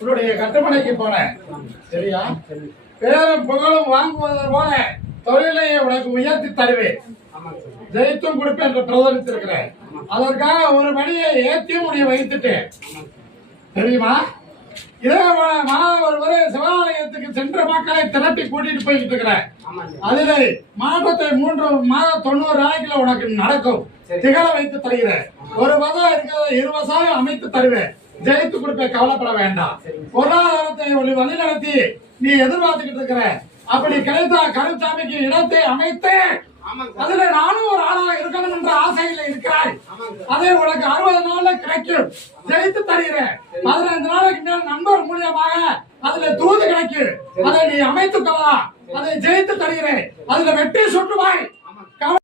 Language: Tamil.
உன்னுடைய கட்டுமனைக்கு போனேன் சரியா? பேரும் புகழும் வாங்குவதை போல தொழிலை உனக்கு உயர்த்தி தருவேன், ஜெயித்தும் கொடுப்பேன் என்று பிரதரித்திருக்கிறேன். அதற்காக ஒரு மணியை ஏற்றியும் உடைய வைத்துட்டேன் தெரியுமா? இதே ஒரு முறை சிவாலயத்துக்கு சென்ற மக்களை திரட்டி கூட்டிட்டு போய்கிட்டு இருக்கிறேன். அதிலே மாற்றத்தை 3 மாதம் 90 நாளைக்குள்ள உனக்கு நடக்கும். திகழ வைத்து தருகிறேன். ஒரு மதம் இருக்கிறத 2 வருஷம் அமைத்து தருவேன், ஜெயித்து கொடுப்பேன், கவலைப்பட வேண்டாம். பொருளாதாரத்தை வழி நடத்தி நீ எதிர்பார்த்துக்கிட்டு இருக்கிற. அப்படி கிடைத்தா கருச்சாமிக்கு இடத்தை அமைத்து அதுல நானும் ஒரு ஆளாக இருக்கணும் என்ற ஆசையில இருக்கிறாய். அதே உனக்கு 60 நாள்ல கிடைக்கும், ஜெயித்து தருகிறேன். 15 நாளைக்கு மேல் நண்பர் மூலியமாக அதுல தூது கிடைக்கும், அதை நீ அமைத்துக் கொள்ளலாம். அதை ஜெயித்து தருகிறேன். அதுல வெற்றி சுற்றுவாய்.